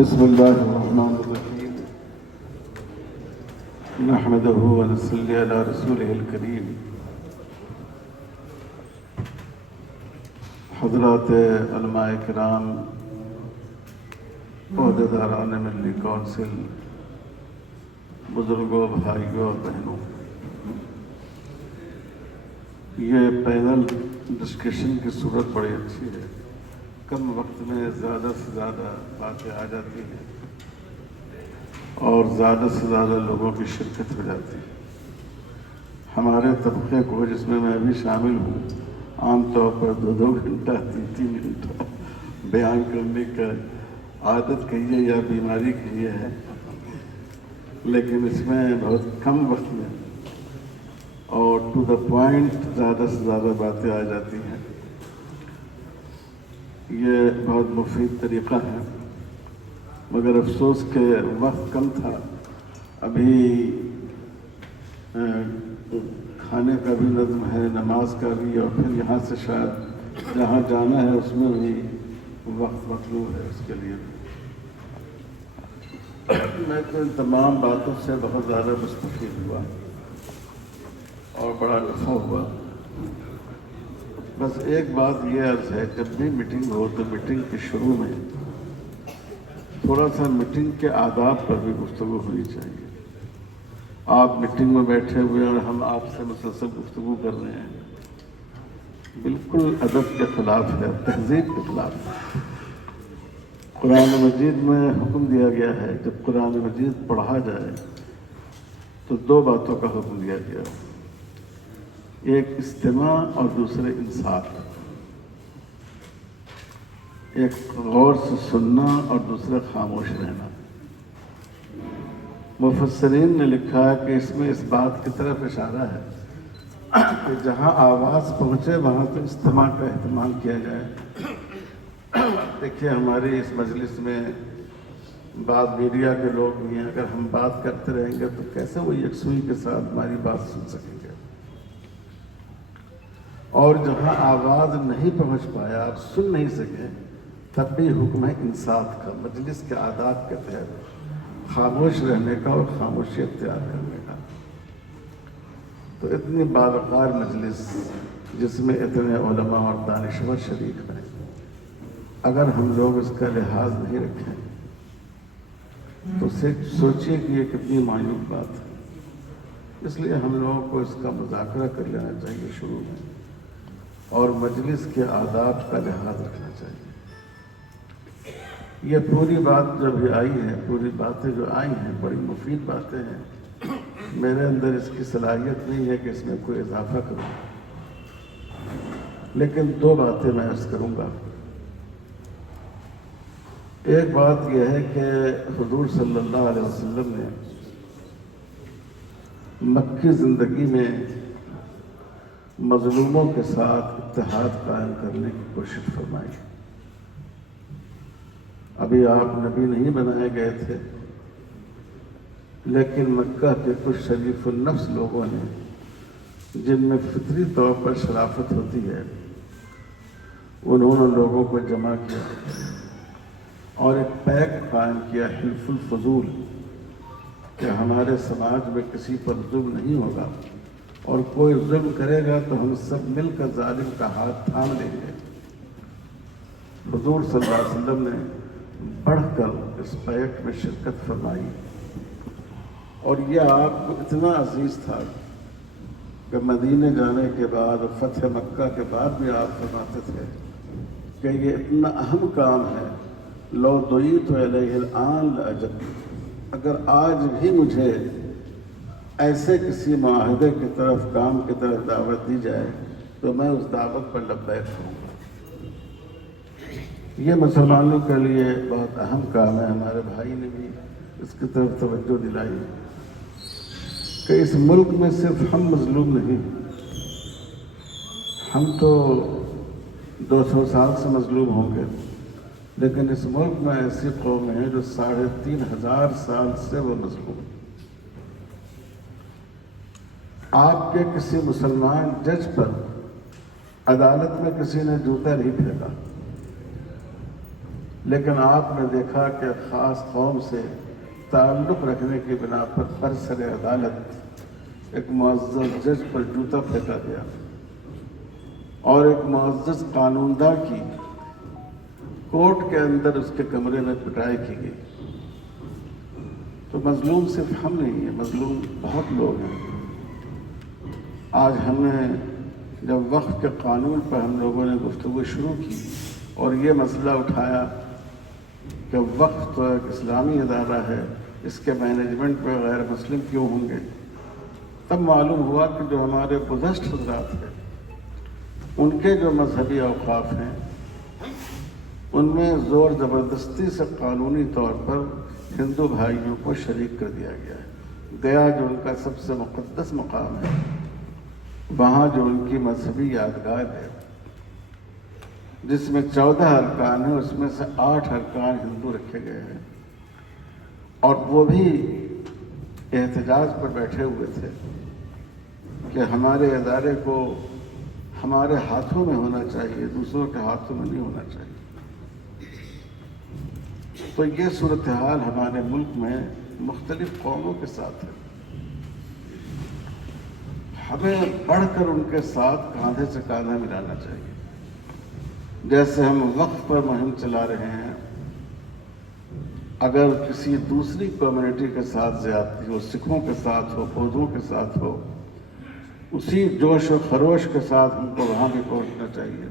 بسم الله الرحمن الرحيم نحمده ونصلي على رسوله الكريم حضرات علماء کرام، عہدیداران ملی کونسل، بزرگوں، بھائیوں اور بہنوں، یہ پینل ڈسکشن کی صورت بڑی اچھی ہے۔ کم وقت میں زیادہ سے زیادہ باتیں آ جاتی ہیں اور زیادہ سے زیادہ لوگوں کی شرکت ہو جاتی ہے۔ ہمارے طبقے کو، جس میں میں بھی شامل ہوں، عام طور پر 2 گھنٹہ 3 گھنٹہ بیان کرنے کا عادت کہیے یا بیماری کہیے ہے، لیکن اس میں بہت کم وقت میں اور ٹو دا پوائنٹ زیادہ سے زیادہ باتیں آ جاتی ہیں۔ یہ بہت مفید طریقہ ہے، مگر افسوس کہ وقت کم تھا۔ ابھی کھانے کا بھی نظم ہے، نماز کا بھی، اور پھر یہاں سے شاید جہاں جانا ہے اس میں بھی وقت مطلوب ہے اس کے لیے۔ میں تو ان تمام باتوں سے بہت زیادہ مستفید ہوا اور بڑا نفع ہوا۔ بس ایک بات یہ عرض ہے، جب بھی میٹنگ ہو تو میٹنگ کے شروع میں تھوڑا سا میٹنگ کے آداب پر بھی گفتگو ہونی چاہیے۔ آپ میٹنگ میں بیٹھے ہوئے اور ہم آپ سے مسلسل گفتگو کر رہے ہیں، بالکل ادب کے خلاف ہے، تہذیب کے خلاف ہے۔ قرآن مجید میں حکم دیا گیا ہے، جب قرآن مجید پڑھا جائے تو 2 باتوں کا حکم دیا گیا ہے، ایک استماع اور دوسرے انصات۔ ایک غور سے سننا اور دوسرا خاموش رہنا۔ مفسرین نے لکھا ہے کہ اس میں اس بات کی طرف اشارہ ہے کہ جہاں آواز پہنچے وہاں تو استماع کا اہتمام کیا جائے۔ دیکھیے، ہماری اس مجلس میں بعض میڈیا کے لوگ بھی ہیں، اگر ہم بات کرتے رہیں گے تو کیسے وہ یکسوئی کے ساتھ ہماری بات سن سکیں گے؟ اور جہاں آواز نہیں پہنچ پایا، آپ سن نہیں سکے، تب بھی حکم ہے انصات کا، مجلس کے آداب کے تحت خاموش رہنے کا اور خاموشی اختیار کرنے کا۔ تو اتنی باوقار مجلس، جس میں اتنے علماء اور دانشور شریک ہیں، اگر ہم لوگ اس کا لحاظ نہیں رکھیں تو سوچیے کہ یہ کتنی معیوب بات ہے۔ اس لیے ہم لوگوں کو اس کا مذاکرہ کر لینا چاہیے شروع میں، اور مجلس کے آداب کا لحاظ رکھنا چاہیے۔ یہ پوری بات جو بھی آئی ہے، پوری باتیں جو آئی ہیں، بڑی مفید باتیں ہیں۔ میرے اندر اس کی صلاحیت نہیں ہے کہ اس میں کوئی اضافہ کروں، لیکن 2 باتیں میں عرض کروں گا۔ ایک بات یہ ہے کہ حضور صلی اللہ علیہ وسلم نے مکی زندگی میں مظلوموں کے ساتھ اتحاد قائم کرنے کی کوشش فرمائی۔ ابھی آپ نبی نہیں بنائے گئے تھے، لیکن مکہ کے کچھ شریف النفس لوگوں نے، جن میں فطری طور پر شرافت ہوتی ہے، انہوں نے لوگوں کو جمع کیا اور ایک پیکٹ قائم کیا، حلف الفضول، کہ ہمارے سماج میں کسی پر ظلم نہیں ہوگا، اور کوئی ظلم کرے گا تو ہم سب مل کر ظالم کا ہاتھ تھام لیں گے۔ حضور صلی اللہ علیہ وسلم نے بڑھ کر اس پیکٹ میں شرکت فرمائی، اور یہ آپ کو اتنا عزیز تھا کہ مدینے جانے کے بعد، فتح مکہ کے بعد بھی آپ فرماتے تھے کہ یہ اتنا اہم کام ہے، لو دعیت علیہ الآن لأجب، اگر آج بھی مجھے ایسے کسی معاہدے کی طرف، کام کی طرف دعوت دی جائے تو میں اس دعوت پر لبیک ہوں گا۔ یہ مسلمانوں کے لیے بہت اہم کام ہے۔ ہمارے بھائی نے بھی اس کی طرف توجہ دلائی کہ اس ملک میں صرف ہم مظلوم نہیں، ہم تو 200 سال سے مظلوم ہوں گے، لیکن اس ملک میں ایسی قومیں ہیں جو 3500 سال سے وہ مظلوم ہیں۔ آپ کے کسی مسلمان جج پر عدالت میں کسی نے جوتا نہیں پھینکا، لیکن آپ نے دیکھا کہ خاص قوم سے تعلق رکھنے کی بنا پر برسر عدالت ایک معزز جج پر جوتا پھینکا گیا اور ایک معزز قانونداں کی کورٹ کے اندر اس کے کمرے میں پٹائی کی گئی۔ تو مظلوم صرف ہم نہیں ہیں، مظلوم بہت لوگ ہیں۔ آج ہم نے جب وقف کے قانون پر ہم لوگوں نے گفتگو شروع کی اور یہ مسئلہ اٹھایا کہ وقف تو ایک اسلامی ادارہ ہے، اس کے مینجمنٹ پہ غیر مسلم کیوں ہوں گے، تب معلوم ہوا کہ جو ہمارے بزرگ حضرات ہیں ان کے جو مذہبی اوقاف ہیں ان میں زور زبردستی سے قانونی طور پر ہندو بھائیوں کو شریک کر دیا گیا ہے۔ گیا جو ان کا سب سے مقدس مقام ہے، وہاں جو ان کی مذہبی یادگار ہے جس میں 14 ارکان ہیں، اس میں سے 8 ارکان ہندو رکھے گئے ہیں، اور وہ بھی احتجاج پر بیٹھے ہوئے تھے کہ ہمارے ادارے کو ہمارے ہاتھوں میں ہونا چاہیے، دوسروں کے ہاتھوں میں نہیں ہونا چاہیے۔ تو یہ صورتحال ہمارے ملک میں مختلف قوموں کے ساتھ ہے۔ ہمیں بڑھ کر ان کے ساتھ کاندھے سے کاندھا ملانا چاہیے۔ جیسے ہم وقف پر مہم چلا رہے ہیں، اگر کسی دوسری کمیونٹی کے ساتھ زیادتی ہو، سکھوں کے ساتھ ہو، بودھوں کے ساتھ ہو، اسی جوش و خروش کے ساتھ ہم کو وہاں بھی پہنچنا چاہیے،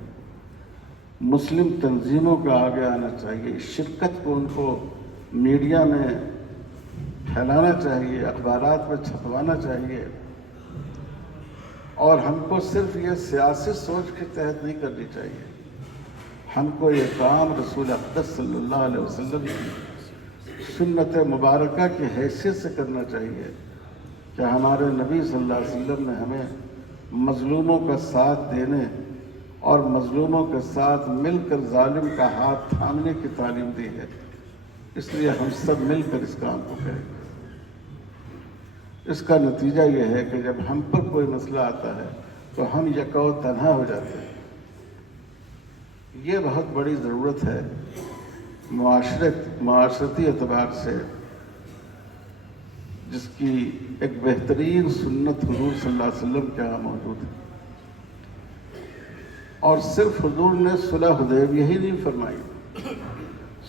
مسلم تنظیموں کا آگے آنا چاہیے، اس شرکت کو ان کو میڈیا میں پھیلانا چاہیے، اخبارات میں چھپوانا چاہیے، اور ہم کو صرف یہ سیاسی سوچ کے تحت نہیں کرنی چاہیے، ہم کو یہ کام رسول اقدس صلی اللہ علیہ وسلم کی سنت مبارکہ کی حیثیت سے کرنا چاہیے کہ ہمارے نبی صلی اللہ علیہ وسلم نے ہمیں مظلوموں کا ساتھ دینے اور مظلوموں کے ساتھ مل کر ظالم کا ہاتھ تھامنے کی تعلیم دی ہے۔ اس لیے ہم سب مل کر اس کام کو کریں گے۔ اس کا نتیجہ یہ ہے کہ جب ہم پر کوئی مسئلہ آتا ہے تو ہم یکو تنہا ہو جاتے ہیں۔ یہ بہت بڑی ضرورت ہے معاشرتی اعتبار سے، جس کی ایک بہترین سنت حضور صلی اللہ علیہ وسلم کے یہاں موجود ہے۔ اور صرف حضور نے صلح حدیبیہ ہی نہیں فرمائی،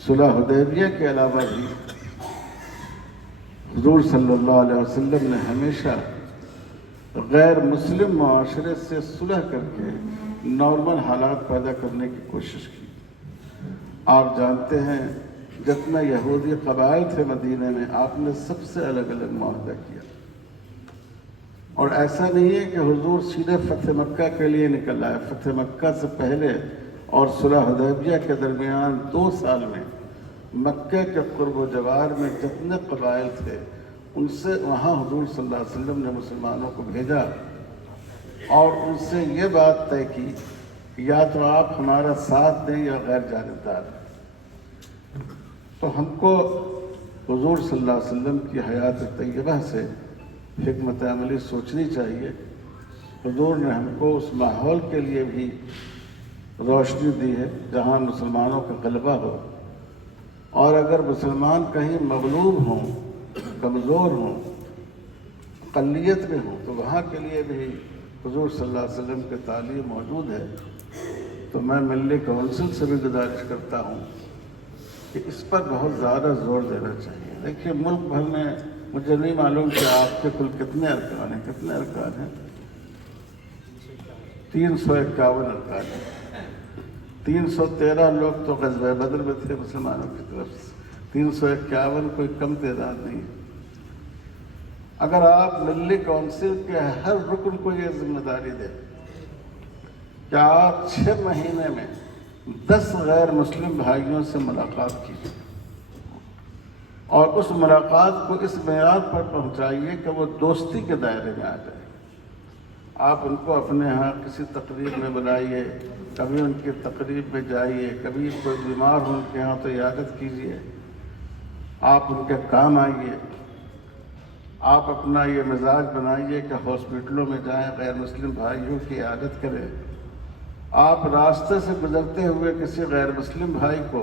صلح حدیبیہ کے علاوہ بھی حضور صلی اللہ علیہ وسلم نے ہمیشہ غیر مسلم معاشرے سے صلح کر کے نارمل حالات پیدا کرنے کی کوشش کی۔ آپ جانتے ہیں جتنے یہودی قبائل تھے مدینے میں، آپ نے سب سے الگ الگ معاہدہ کیا، اور ایسا نہیں ہے کہ حضور سیدھے فتح مکہ کے لیے نکل آئے۔ فتح مکہ سے پہلے اور صلح حدیبیہ کے درمیان 2 سال میں مکہ کے قرب و جوار میں جتنے قبائل تھے ان سے وہاں حضور صلی اللہ علیہ وسلم نے مسلمانوں کو بھیجا اور ان سے یہ بات طے کی کہ یا تو آپ ہمارا ساتھ دیں یا غیر جانبدار۔ تو ہم کو حضور صلی اللہ علیہ وسلم کی حیات طیبہ سے حکمت عملی سوچنی چاہیے۔ حضور نے ہم کو اس ماحول کے لیے بھی روشنی دی ہے جہاں مسلمانوں کا غلبہ ہو، اور اگر مسلمان کہیں مغلوب ہوں، کمزور ہوں، اقلیت میں ہوں، تو وہاں کے لیے بھی حضور صلی اللہ علیہ وسلم کی تعلیم موجود ہے۔ تو میں ملی کونسل سے بھی گزارش کرتا ہوں کہ اس پر بہت زیادہ زور دینا چاہیے۔ دیکھیے ملک بھر میں مجھے نہیں معلوم کہ آپ کے کل کتنے ارکان ہیں، کتنے ارکان ہیں؟ 351 ارکان ہیں۔ 313 لوگ تو غزوہ بدر میں تھے مسلمانوں کی طرف سے، 351 کوئی کم تعداد نہیں۔ اگر آپ ملی کونسل کے ہر رکن کو یہ ذمہ داری دیں کہ آپ 6 مہینے میں 10 غیر مسلم بھائیوں سے ملاقات کیجیے، اور اس ملاقات کو اس معیار پر پہنچائیے کہ وہ دوستی کے دائرے میں آ جائے۔ آپ ان کو اپنے ہاں کسی تقریب میں بلائیے، کبھی ان کی تقریب میں جائیے، کبھی کوئی بیمار ہو ان کے ہاں تو عیادت کیجیے، آپ ان کے کام آئیے۔ آپ اپنا یہ مزاج بنائیے کہ ہاسپٹلوں میں جائیں، غیر مسلم بھائیوں کی عیادت کریں۔ آپ راستے سے گزرتے ہوئے کسی غیر مسلم بھائی کو